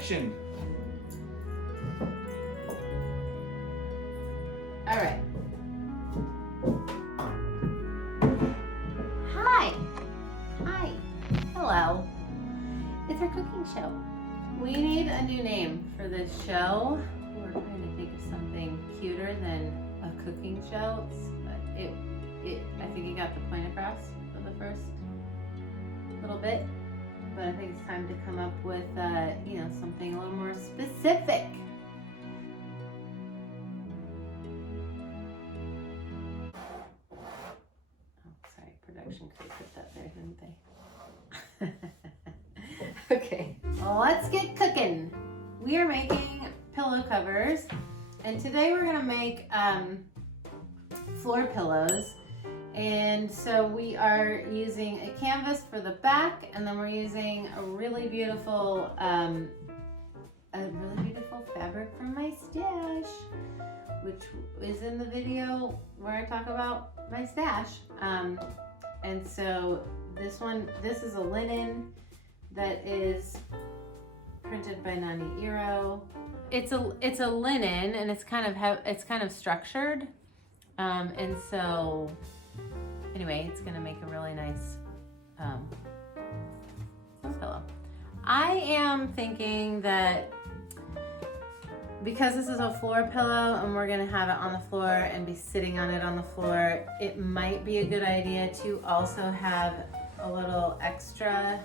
action. All right. Hi. Hi. Hello. It's our cooking show. We need a new name for this show. We're trying to think of something cuter than a cooking show. I think you got the point across for the first little bit, but I think it's time to come up with, something a little more specific. Production could have put that there, didn't they? Okay, let's get cooking. We are making pillow covers, and today we're gonna make floor pillows. And so we are using a canvas for the back, and then we're using a really beautiful fabric from my stash, which is in the video where I talk about my stash. And so this is a linen that is printed by Nani Iro. It's a linen, and it's kind of structured. And so anyway, it's gonna make a really nice floor pillow. I am thinking that because this is a floor pillow and we're gonna have it on the floor and be sitting on it on the floor, it might be a good idea to also have a little extra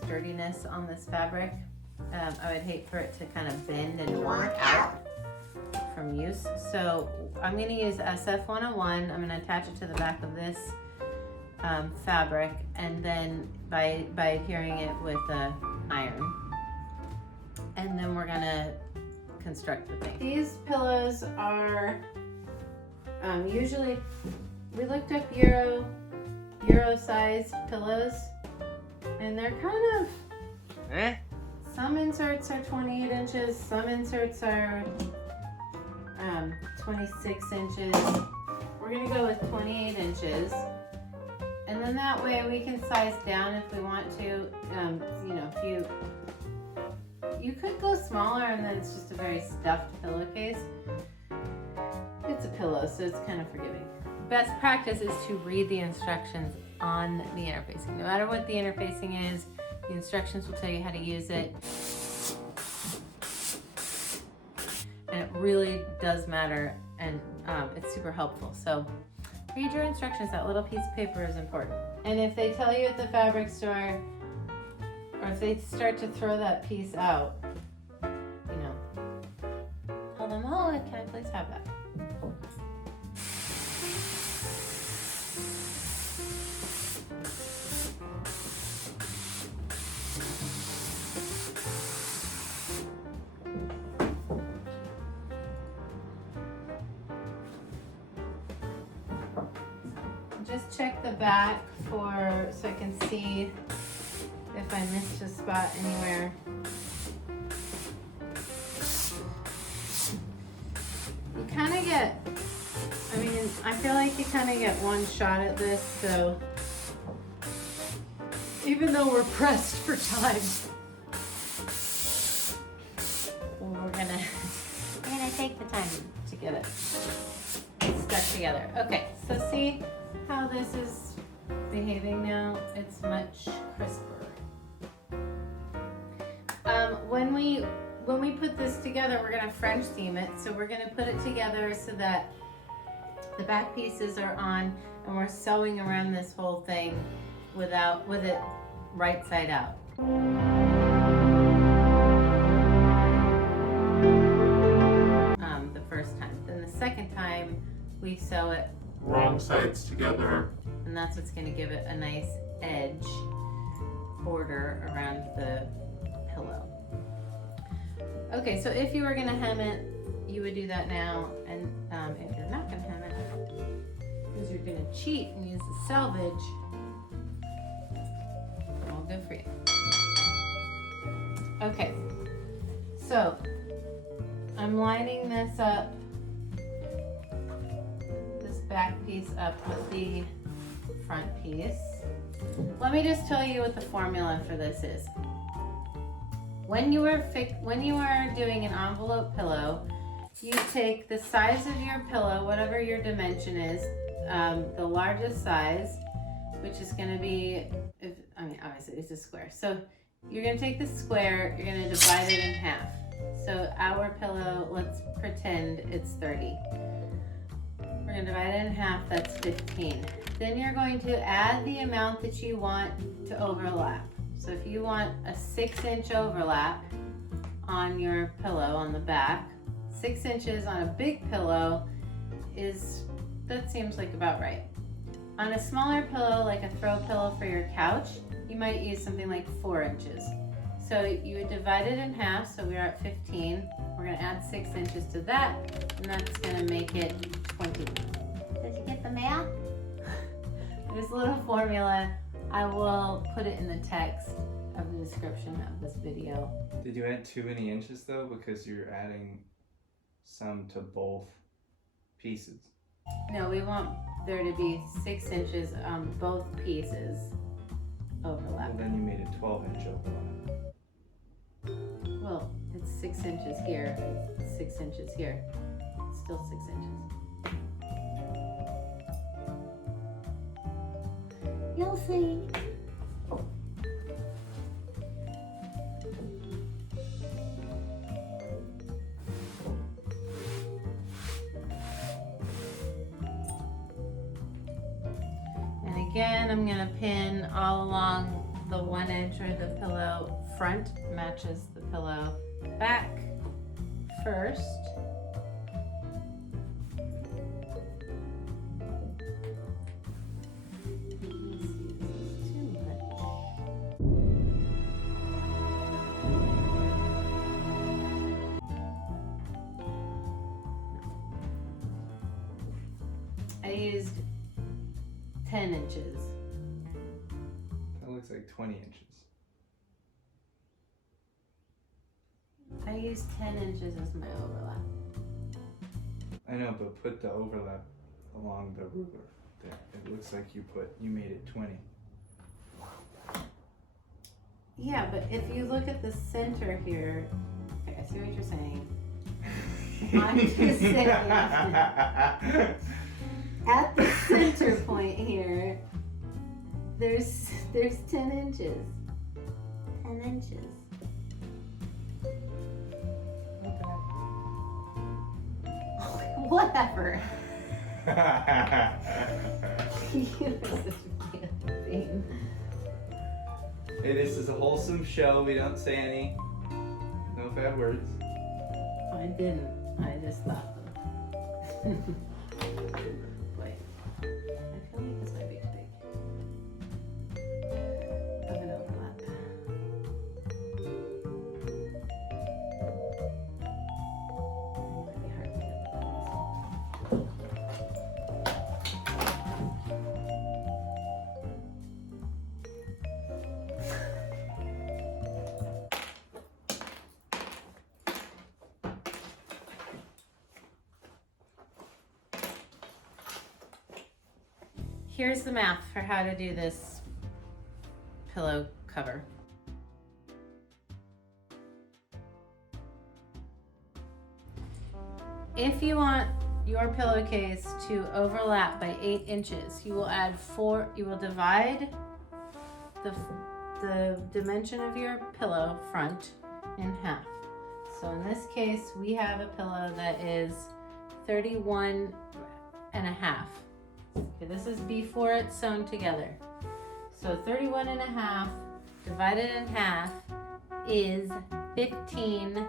sturdiness on this fabric. I would hate for it to kind of bend and worn out from use. So I'm going to use SF101. I'm going to attach it to the back of this fabric, and then by adhering it with iron. And then we're going to construct the thing. These pillows are usually, we looked up Euro size pillows, and they're kind of, some inserts are 28 inches, some inserts are 26 inches. We're gonna go with 28 inches. And then that way we can size down if we want to. If you could go smaller and then it's just a very stuffed pillowcase. It's a pillow, so it's kind of forgiving. Best practice is to read the instructions on the interfacing. No matter what the interfacing is, the instructions will tell you how to use it. And it really does matter, and it's super helpful. So read your instructions. That little piece of paper is important. And if they tell you at the fabric store, or if they start to throw that piece out, tell them, oh, can I please have that? Just check the back so I can see if I missed a spot anywhere. You kind of get, I feel like you kind of get one shot at this, so even though we're pressed for time, we're gonna take the time to get it stuck together. Okay, so see how this is behaving now? It's much crisper. When we put this together, we're gonna French seam it. So we're gonna put it together so that the back pieces are on, and we're sewing around this whole thing with it right side out. The first time. Then the second time we sew it wrong sides together, and that's what's going to give it a nice edge border around the pillow. Okay, so if you were going to hem it, you would do that now, and if you're not going to hem it, because you're going to cheat and use the selvage, well, good for you. Okay, so I'm lining this up, this back piece up with the front piece. let me just tell you what the formula for this is. When you are doing an envelope pillow, you take the size of your pillow, whatever your dimension is, the largest size, which is going to be, obviously it's a square. So you're going to take the square, you're going to divide it in half. So our pillow, let's pretend it's 30. We're going to divide it in half, that's 15. Then you're going to add the amount that you want to overlap. So if you want a 6-inch overlap on your pillow on the back, 6 inches on a big pillow that seems like about right. On a smaller pillow, like a throw pillow for your couch, you might use something like 4 inches. So you would divide it in half, so we're at 15. We're gonna add 6 inches to that, and that's gonna make it 20. Did you get the math? There's a little formula. I will put it in the text of the description of this video. Did you add too many inches though? Because you're adding some to both pieces. No, we want there to be 6 inches on both pieces overlap. Well, then you made a 12-inch overlap. Well, it's 6 inches here, it's 6 inches here. It's still 6 inches. You'll see. And again, I'm going to pin all along the one edge where the pillow front matches the pillow back first. I used 10 inches. That looks like 20 inches. I used 10 inches as my overlap. I know, but put the overlap along the ruler. It looks like you made it 20. Yeah, but if you look at the center here, okay, I see what you're saying. I'm just saying, at the center point here, there's 10 inches. 10 inches. Whatever. You're such a thing. Hey, this is a wholesome show. We don't say no bad words. I didn't. I just thought them. Wait. I feel like this might be too big. Of an overlap. Might be hard to get the buttons. Here's the math for how to do this pillow cover. If you want your pillowcase to overlap by 8 inches, you will divide the dimension of your pillow front in half. So in this case, we have a pillow that is 31 and a half. Okay, this is before it's sewn together. So 31 and a half divided in half is 15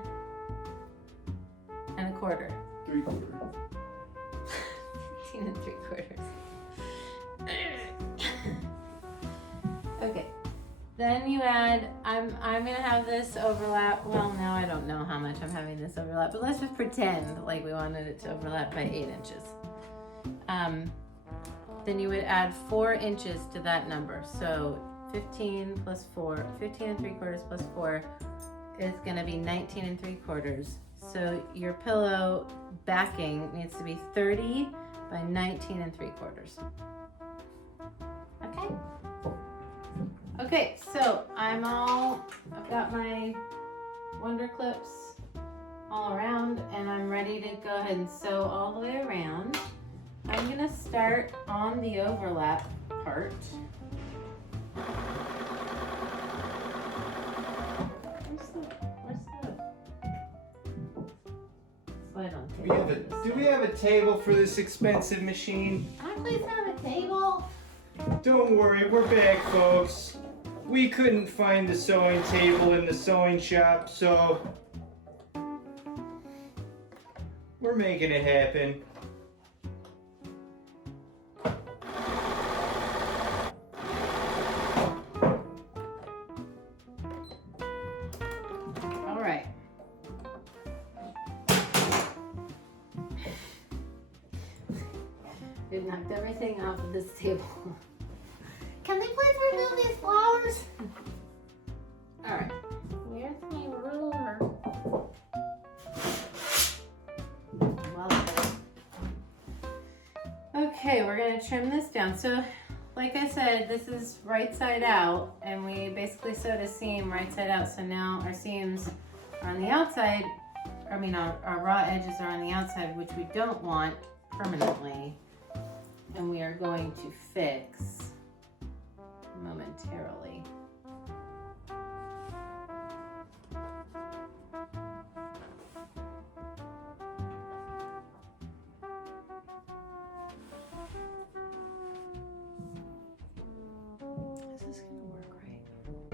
and a quarter. 3/4. 15 and 3/4. Okay. Then you add, I'm gonna have this overlap. Well, now I don't know how much I'm having this overlap, but let's just pretend like we wanted it to overlap by 8 inches. Then you would add 4 inches to that number. So 15 plus 4, 15 and 3/4 plus 4 is gonna be 19 and 3/4. So your pillow backing needs to be 30 by 19 and 3/4. Okay? Okay, so I've got my Wonder Clips all around, and I'm ready to go ahead and sew all the way around. I'm gonna start on the overlap part. Where's the slide on table? Do we have a table for this expensive machine? Can I please have a table? Don't worry, we're back, folks. We couldn't find the sewing table in the sewing shop, so we're making it happen. All right. We've knocked everything off of this table. Can they please remove these flowers? All right. Where's my ruler? Okay, we're gonna trim this down. So, like I said, this is right side out, and we basically sewed a seam right side out. So now our seams are on the outside. Our raw edges are on the outside, which we don't want permanently, and we are going to fix momentarily. Is this gonna work right? I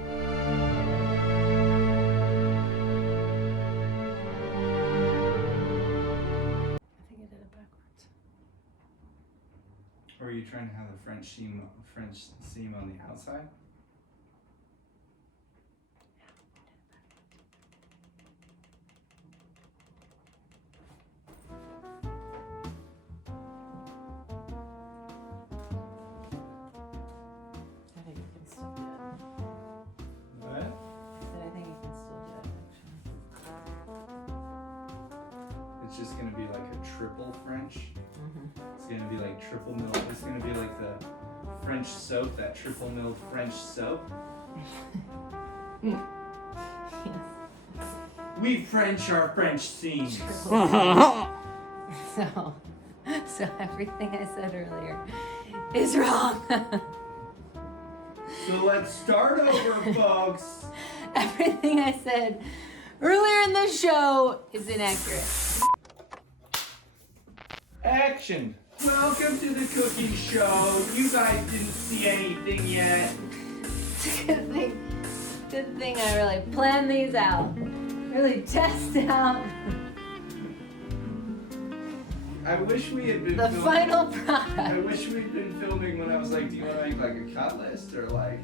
think I did it backwards. Or are you trying to have the French seam on the outside? I think you can still do it. What? I said I think you can still do it, actually. It's just gonna be like a triple French. Mm-hmm. It's gonna be like triple milled. It's gonna be like the French soap, that triple milled French soap. We French our French seams. So everything I said earlier is wrong. So let's start over, folks. Everything I said earlier in the show is inaccurate. Action. Welcome to the cooking show. You guys didn't see anything yet. Good thing I really planned these out. Really test out I wish we had been the filming. final I product. wish we'd been filming when I was like, do you want to make like a cut list or like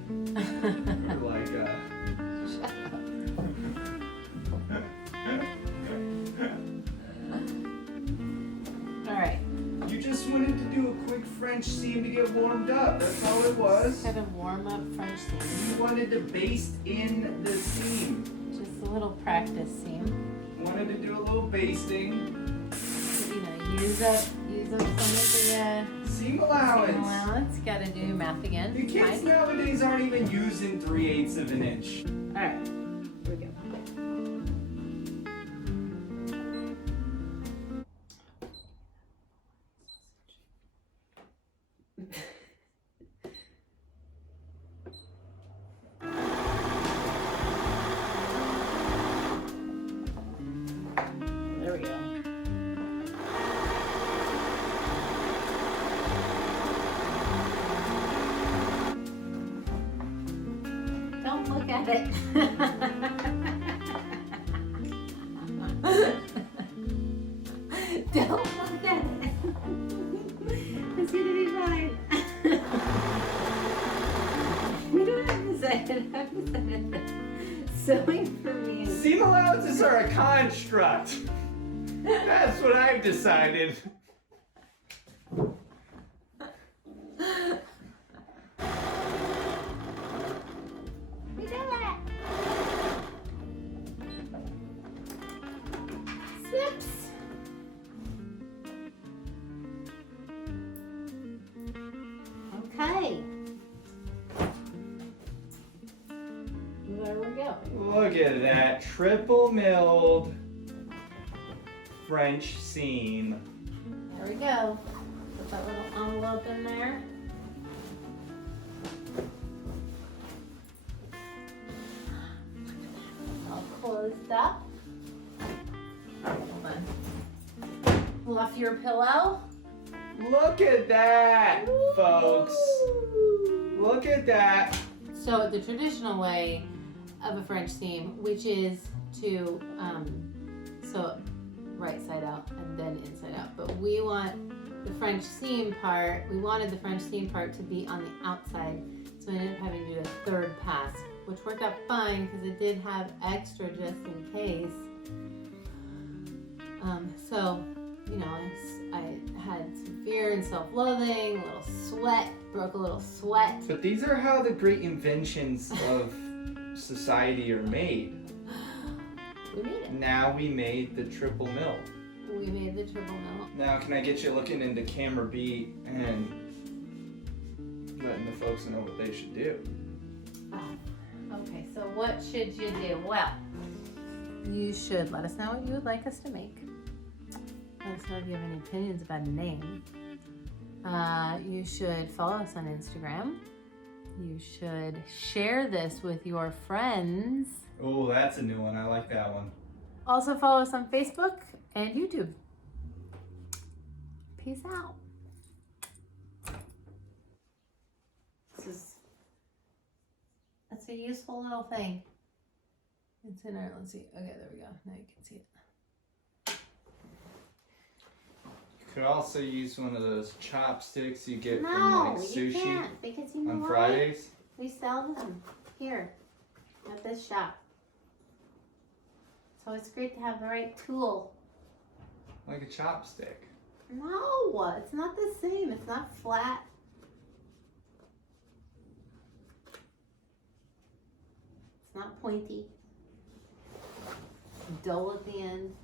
Alright. You just wanted to do a quick French seam to get warmed up. That's all it was. Kind of warm up French seam. You wanted to baste in the seam. Just a little practice seam. Wanted to do a little basting. Use up some of the Seam allowance. seam allowance. Gotta do your math again. The kids Fine. nowadays aren't even using 3/8 of an inch. Alright. Here we go. There we go. Don't look at it. Don't look at it. It's gonna be fine. We don't have to say it. I have to say it. Sewing for me is Seam allowances are a construct. That's what I've decided. we did it. Snips. Okay. at that triple milled French seam. There we go. Put that little envelope in there. All closed up. Hold on. Fluff your pillow. Look at that, folks. Woo! Look at that. So the traditional way of a French seam, which is to sew it right side out and then inside out. But we want the French seam part, we wanted the French seam part to be on the outside. So I ended up having to do a third pass, which worked out fine because it did have extra just in case. So, you know, I had some fear and self-loathing, a little sweat, broke a little sweat. But these are how the great inventions of society are made. We made it. Now we made the triple mill. We made the triple mill. Now can I get you looking into camera B and letting the folks know what they should do? Okay, so what should you do? Well, you should let us know what you would like us to make. Let us know if you have any opinions about a name. You should follow us on Instagram. You should share this with your friends. Oh, that's a new one. I like that one. Also follow us on Facebook and YouTube. Peace out. That's a useful little thing. It's in our, let's see. Okay, there we go. Now you can see it. You could also use one of those chopsticks you get from No, like you sushi can't because you know on why? Fridays. We sell them here at this shop. So it's great to have the right tool. Like a chopstick. No, it's not the same. It's not flat. It's not pointy. It's dull at the end.